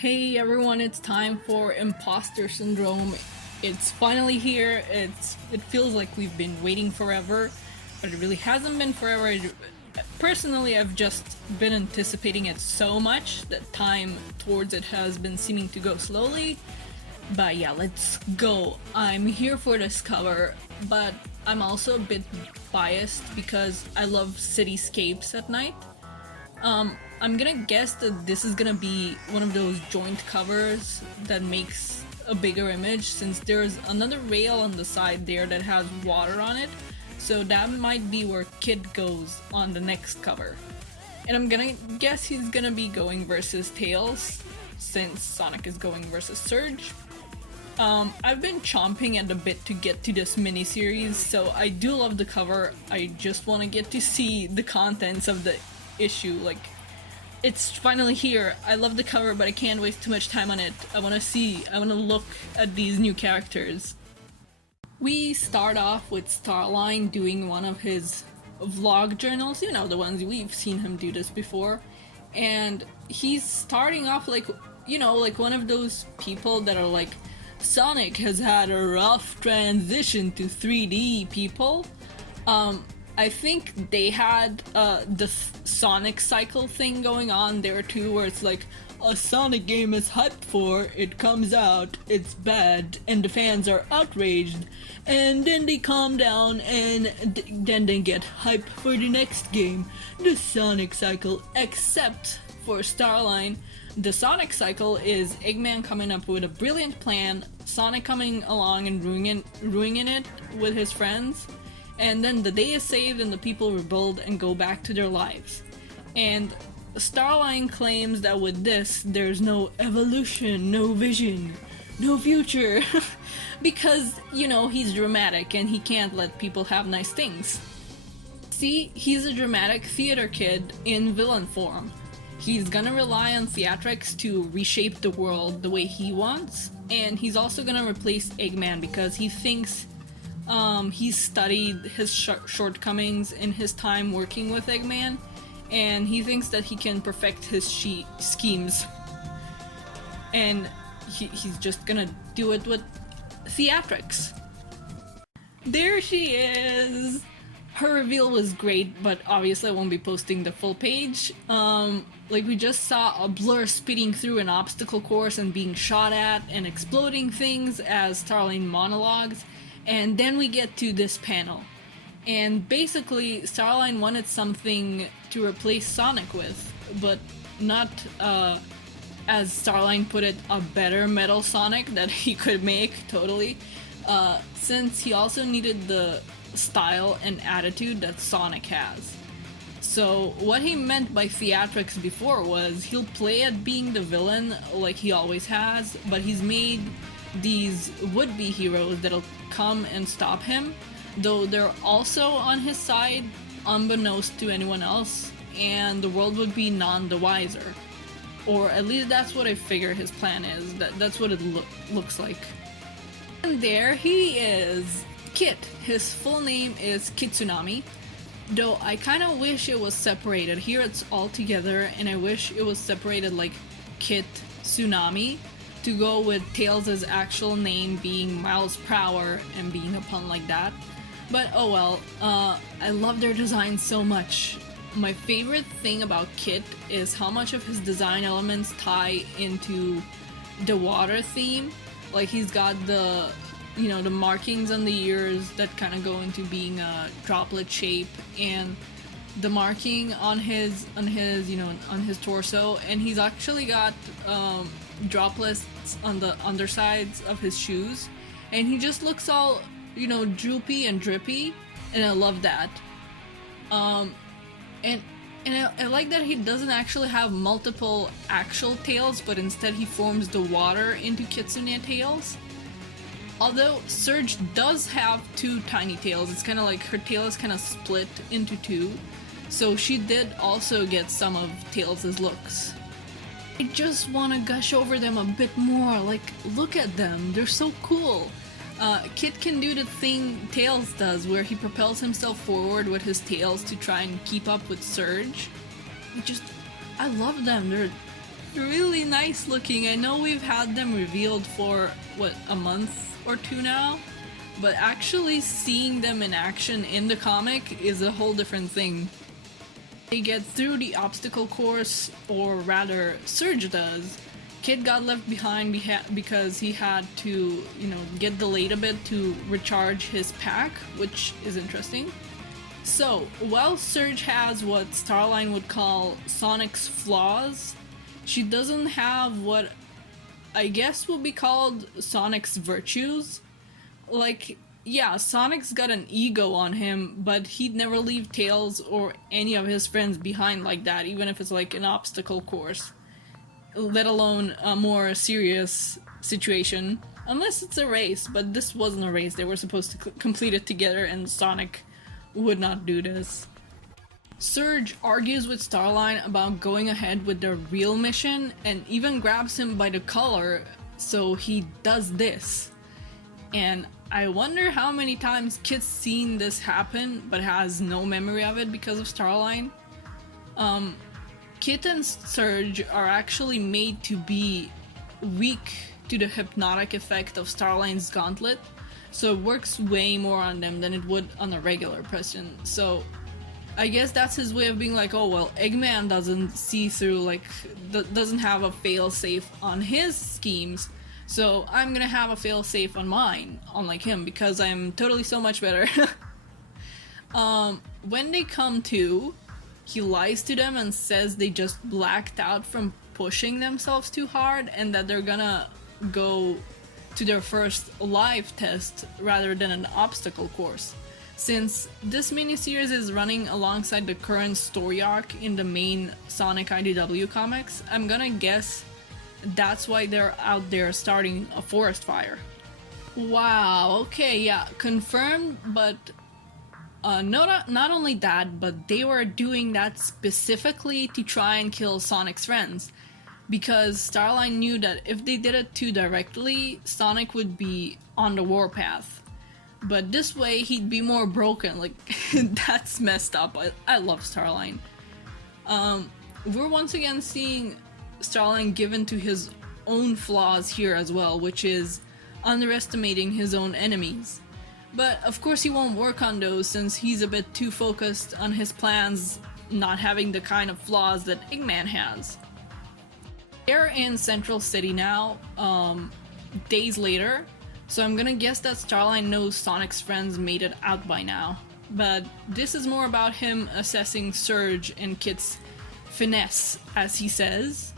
Hey everyone, it's time for Imposter Syndrome. It's finally here. It feels like we've been waiting forever, but it really hasn't been forever. Personally, I've just been anticipating it so much that time towards it has been seeming to go slowly. But yeah, let's go. I'm here for this cover, but I'm also a bit biased because I love cityscapes at night. I'm gonna guess that this is gonna be one of those joint covers that makes a bigger image, since there's another rail on the side there that has water on it, so that might be where Kit goes on the next cover. And I'm gonna guess he's gonna be going versus Tails, since Sonic is going versus Surge. I've been chomping at the bit to get to this miniseries, so I do love the cover. I just want to get to see the contents of the issue. Like, it's finally here. I love the cover, but I can't waste too much time on it. I want to look at these new characters. We start off with Starline doing one of his vlog journals, you know, the ones we've seen him do this before. And he's starting off like, you know, like one of those people that are like, Sonic has had a rough transition to 3D people. I think they had the Sonic cycle thing going on there too, where it's like, a Sonic game is hyped for, it comes out, it's bad, and the fans are outraged, and then they calm down and then they get hyped for the next game, the Sonic cycle, except for Starline. The Sonic cycle is Eggman coming up with a brilliant plan, Sonic coming along and ruining it with his friends, and then the day is saved and the people rebuild and go back to their lives. And Starline claims that with this, there's no evolution, no vision, no future, because, you know, he's dramatic and he can't let people have nice things. See, he's a dramatic theater kid in villain form. He's gonna rely on theatrics to reshape the world the way he wants, and he's also gonna replace Eggman because he thinks he's studied his shortcomings in his time working with Eggman, and he thinks that he can perfect his schemes. And he's just gonna do it with theatrics. There she is! Her reveal was great, but obviously I won't be posting the full page. Like, we just saw a blur speeding through an obstacle course and being shot at and exploding things as Starline monologues, and then we get to this panel. And basically, Starline wanted something to replace Sonic with, but not, as Starline put it, a better Metal Sonic that he could make, totally, since he also needed the style and attitude that Sonic has. So what he meant by theatrics before was he'll play at being the villain like he always has, but he's made these would-be heroes that'll come and stop him, though they're also on his side unbeknownst to anyone else, and the world would be none the wiser. Or at least that's what I figure his plan is. That's what it looks like. And there he is! Kit. His full name is Kitsune, though I kinda wish it was separated. Here it's all together, and I wish it was separated like Kit Tsunami, to go with Tails' actual name being Miles Prower and being a pun like that. But oh well, I love their design so much. My favorite thing about Kit is how much of his design elements tie into the water theme. Like, he's got the, you know, the markings on the ears that kind of go into being a droplet shape, and the marking on his you know, on his torso, and he's actually got droplets on the undersides of his shoes, and he just looks all, you know, droopy and drippy, and I love that. And I like that he doesn't actually have multiple actual tails, but instead he forms the water into Kitsune tails. Although Surge does have two tiny tails, it's kind of like her tail is kind of split into two, so she did also get some of Tails' looks. I just want to gush over them a bit more. Like, look at them, they're so cool. Kit can do the thing Tails does, where he propels himself forward with his tails to try and keep up with Surge. I love them, really nice looking. I know we've had them revealed for, what, a month or two now? But actually seeing them in action in the comic is a whole different thing. They get through the obstacle course, or rather, Surge does. Kid got left behind because he had to, get delayed a bit to recharge his pack, which is interesting. So, while Surge has what Starline would call Sonic's flaws, she doesn't have what I guess will be called Sonic's virtues. Like, yeah, Sonic's got an ego on him, but he'd never leave Tails or any of his friends behind like that, even if it's like an obstacle course, let alone a more serious situation. Unless it's a race, but this wasn't a race. They were supposed to complete it together, and Sonic would not do this. Surge argues with Starline about going ahead with their real mission and even grabs him by the collar, so he does this. And I wonder how many times Kit's seen this happen but has no memory of it because of Starline. Kit and Surge are actually made to be weak to the hypnotic effect of Starline's gauntlet, so it works way more on them than it would on a regular person. So I guess that's his way of being like, oh well, Eggman doesn't see through, like, doesn't have a fail-safe on his schemes, so I'm gonna have a fail-safe on mine, unlike him, because I'm totally so much better. When they come to, he lies to them and says they just blacked out from pushing themselves too hard and that they're gonna go to their first live test rather than an obstacle course. Since this miniseries is running alongside the current story arc in the main Sonic IDW comics, I'm gonna guess that's why they're out there starting a forest fire. Wow, okay, yeah, confirmed, but not only that, but they were doing that specifically to try and kill Sonic's friends. Because Starline knew that if they did it too directly, Sonic would be on the warpath. But this way, he'd be more broken. Like, that's messed up. I love Starline. We're once again seeing Starline given to his own flaws here as well, which is underestimating his own enemies. But of course he won't work on those since he's a bit too focused on his plans, not having the kind of flaws that Eggman has. They're in Central City now, days later, so I'm gonna guess that Starline knows Sonic's friends made it out by now. But this is more about him assessing Surge and Kit's finesse, as he says.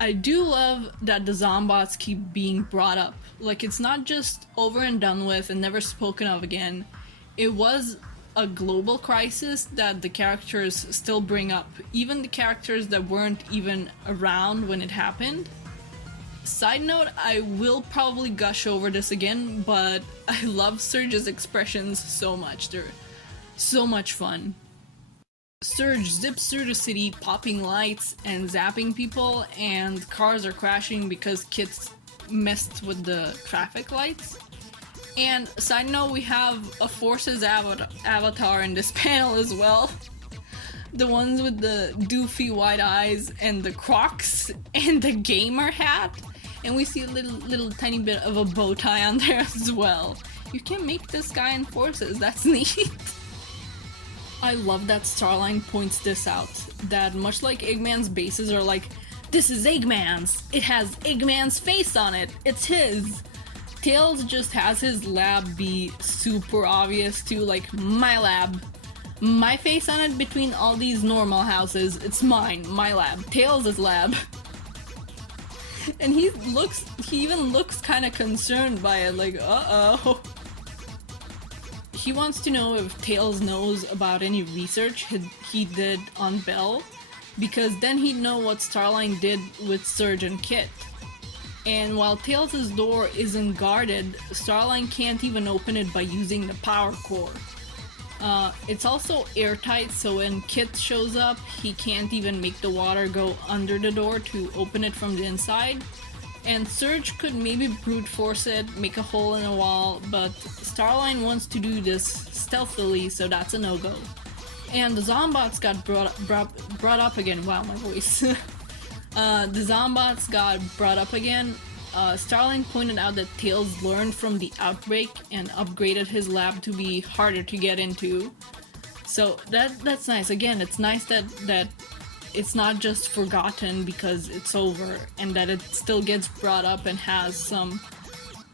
I do love that the Zombots keep being brought up. Like, it's not just over and done with and never spoken of again. It was a global crisis that the characters still bring up, even the characters that weren't even around when it happened. Side note, I will probably gush over this again, but I love Surge's expressions so much. They're so much fun. Surge zips through the city, popping lights and zapping people, and cars are crashing because Kit's messed with the traffic lights. And side note, we have a Forces avatar in this panel as well. The ones with the doofy white eyes and the Crocs and the gamer hat. And we see a little tiny bit of a bow tie on there as well. You can make this guy in Forces, that's neat. I love that Starline points this out, that much like Eggman's bases are like, this is Eggman's! It has Eggman's face on it! It's his! Tails just has his lab be super obvious too, like, my lab. My face on it between all these normal houses, it's mine, my lab, Tails' lab. And he even looks kinda concerned by it, like, uh-oh. He wants to know if Tails knows about any research he did on Bell, because then he'd know what Starline did with Surge and Kit. And while Tails' door isn't guarded, Starline can't even open it by using the power core. It's also airtight, so when Kit shows up, he can't even make the water go under the door to open it from the inside. And Surge could maybe brute force it, make a hole in a wall, but Starline wants to do this stealthily, so that's a no-go. And the Zombots got brought up again. Wow, my voice. The Zombots got brought up again. Starline pointed out that Tails learned from the outbreak and upgraded his lab to be harder to get into. So that's nice. Again, it's nice that it's not just forgotten because it's over, and that it still gets brought up and has some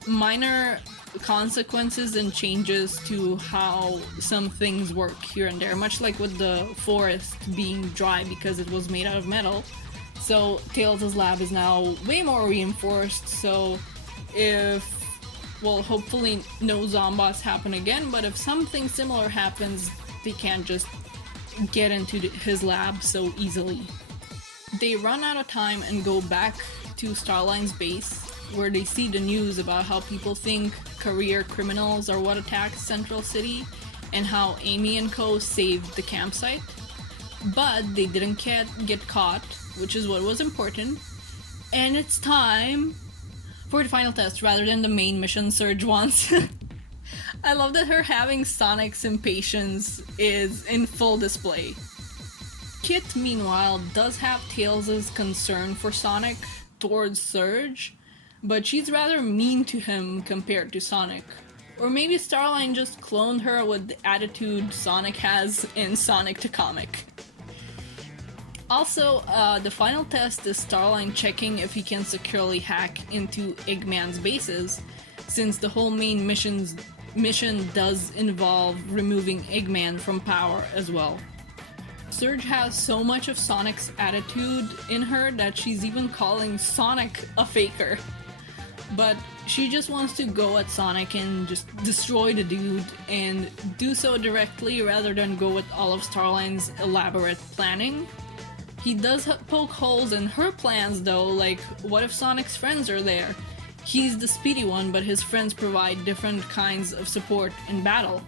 minor consequences and changes to how some things work here and there, much like with the forest being dry because it was made out of metal. So Tails' lab is now way more reinforced, so well, hopefully no Zombots happen again, but if something similar happens, they can't just get into his lab so easily. They run out of time and go back to Starline's base, where they see the news about how people think career criminals are what attacked Central City, and how Amy and co saved the campsite. But they didn't get caught, which is what was important. And it's time for the final test rather than the main mission Surge wants. I love that her having Sonic's impatience is in full display. Kit, meanwhile, does have Tails' concern for Sonic towards Surge, but she's rather mean to him compared to Sonic. Or maybe Starline just cloned her with the attitude Sonic has in Sonic the Comic. Also, the final test is Starline checking if he can securely hack into Eggman's bases, since the whole main mission does involve removing Eggman from power as well. Surge has so much of Sonic's attitude in her that she's even calling Sonic a faker. But she just wants to go at Sonic and just destroy the dude, and do so directly rather than go with all of Starline's elaborate planning. He does poke holes in her plans though, like what if Sonic's friends are there? He's the speedy one, but his friends provide different kinds of support in battle.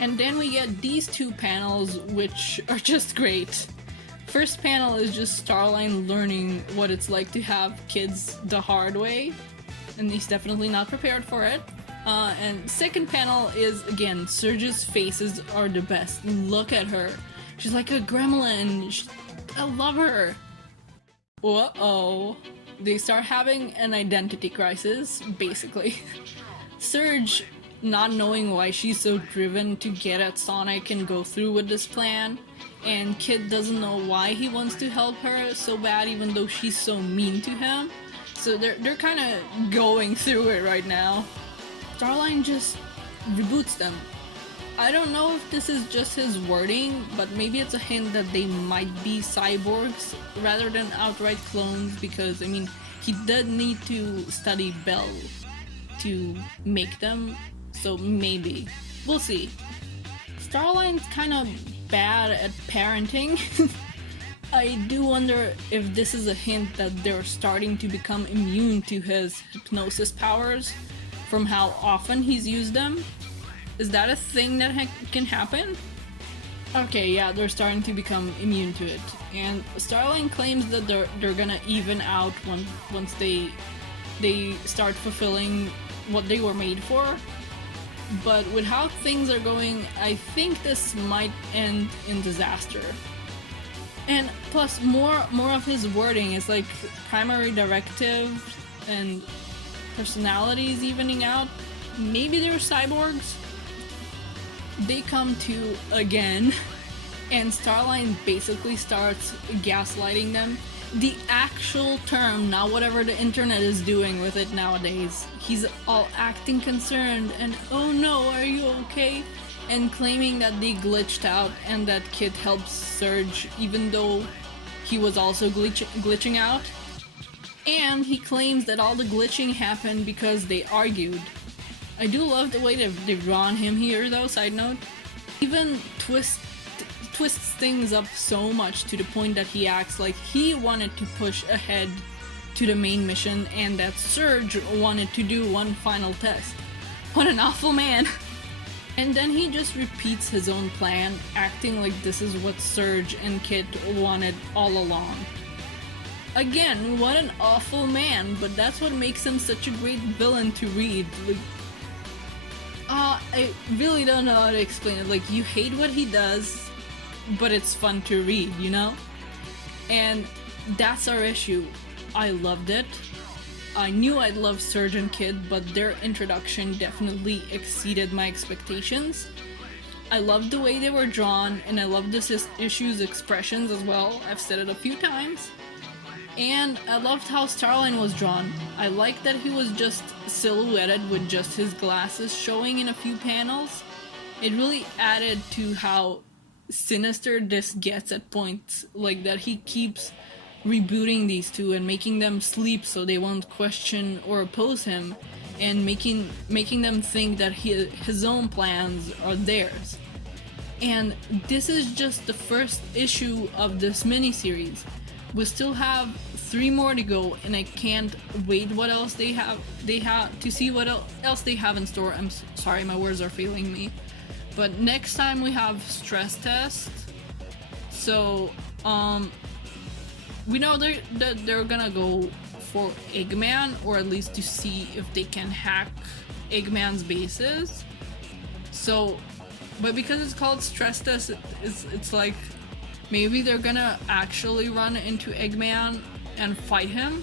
And then we get these two panels, which are just great. First panel is just Starline learning what it's like to have kids the hard way, and he's definitely not prepared for it. And second panel is, again, Surge's faces are the best. Look at her. She's like a gremlin. I love her. Uh-oh. They start having an identity crisis, basically. Surge not knowing why she's so driven to get at Sonic and go through with this plan, and Kid doesn't know why he wants to help her so bad even though she's so mean to him. So they're kind of going through it right now. Starline just reboots them. I don't know if this is just his wording, but maybe it's a hint that they might be cyborgs rather than outright clones, because, I mean, he did need to study Bell to make them, so maybe. We'll see. Starline's kind of bad at parenting. I do wonder if this is a hint that they're starting to become immune to his hypnosis powers from how often he's used them. Is that a thing that can happen? Okay, yeah, they're starting to become immune to it. And Starline claims that they're gonna even out once they start fulfilling what they were made for. But with how things are going, I think this might end in disaster. And plus, more of his wording is like primary directive and personalities evening out. Maybe they're cyborgs? They come to again, and Starline basically starts gaslighting them. The actual term, not whatever the internet is doing with it nowadays. He's all acting concerned and, oh no, are you okay? And claiming that they glitched out and that Kid helps Surge even though he was also glitching out. And he claims that all the glitching happened because they argued. I do love the way they've drawn him here though, side note. Even twists things up so much to the point that he acts like he wanted to push ahead to the main mission and that Surge wanted to do one final test. What an awful man! And then he just repeats his own plan, acting like this is what Surge and Kid wanted all along. Again, what an awful man, but that's what makes him such a great villain to read. Like, I really don't know how to explain it. Like, you hate what he does, but it's fun to read, you know? And that's our issue. I loved it. I knew I'd love Surge and Kid, but their introduction definitely exceeded my expectations. I loved the way they were drawn, and I loved this issue's expressions as well. I've said it a few times. And I loved how Starline was drawn. I liked that he was just silhouetted with just his glasses showing in a few panels. It really added to how sinister this gets at points, like that he keeps rebooting these two and making them sleep so they won't question or oppose him, and making them think that his own plans are theirs. And this is just the first issue of this miniseries. We still have 3 more to go, and I can't wait what else they have to see what else they have in store. I'm sorry, my words are failing me. But next time we have Stress Test. So we know that they're gonna go for Eggman, or at least to see if they can hack Eggman's bases. So, but because it's called Stress Test, it's like maybe they're gonna actually run into Eggman and fight him.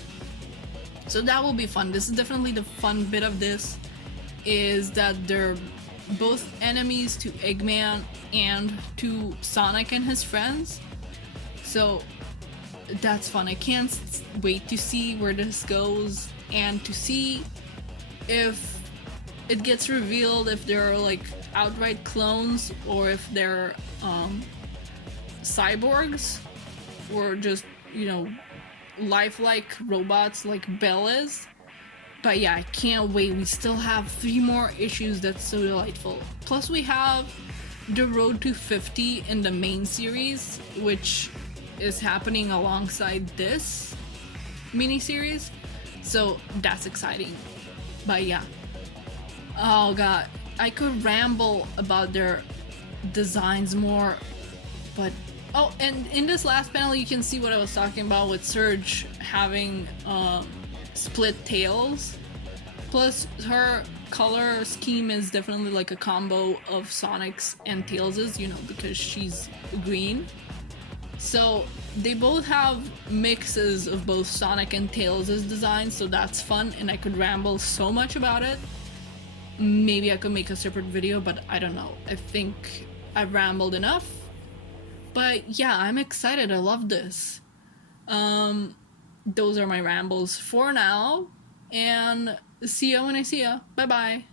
So that will be fun. This is definitely the fun bit of this, is that they're both enemies to Eggman and to Sonic and his friends. So that's fun. I can't wait to see where this goes, and to see if it gets revealed if they're like outright clones, or if they're cyborgs, or just, lifelike robots like Belle is. But yeah, I can't wait. We still have 3 more issues that's so delightful. Plus we have the Road to 50 in the main series, which is happening alongside this miniseries. So that's exciting. But yeah. Oh god, I could ramble about their designs more, but oh, and in this last panel you can see what I was talking about with Surge having split tails. Plus her color scheme is definitely like a combo of Sonic's and Tails's, because she's green. So they both have mixes of both Sonic and Tails' designs, so that's fun, and I could ramble so much about it. Maybe I could make a separate video, but I don't know. I think I've rambled enough. But yeah, I'm excited. I love this. Those are my rambles for now, and see ya when I see ya. Bye bye.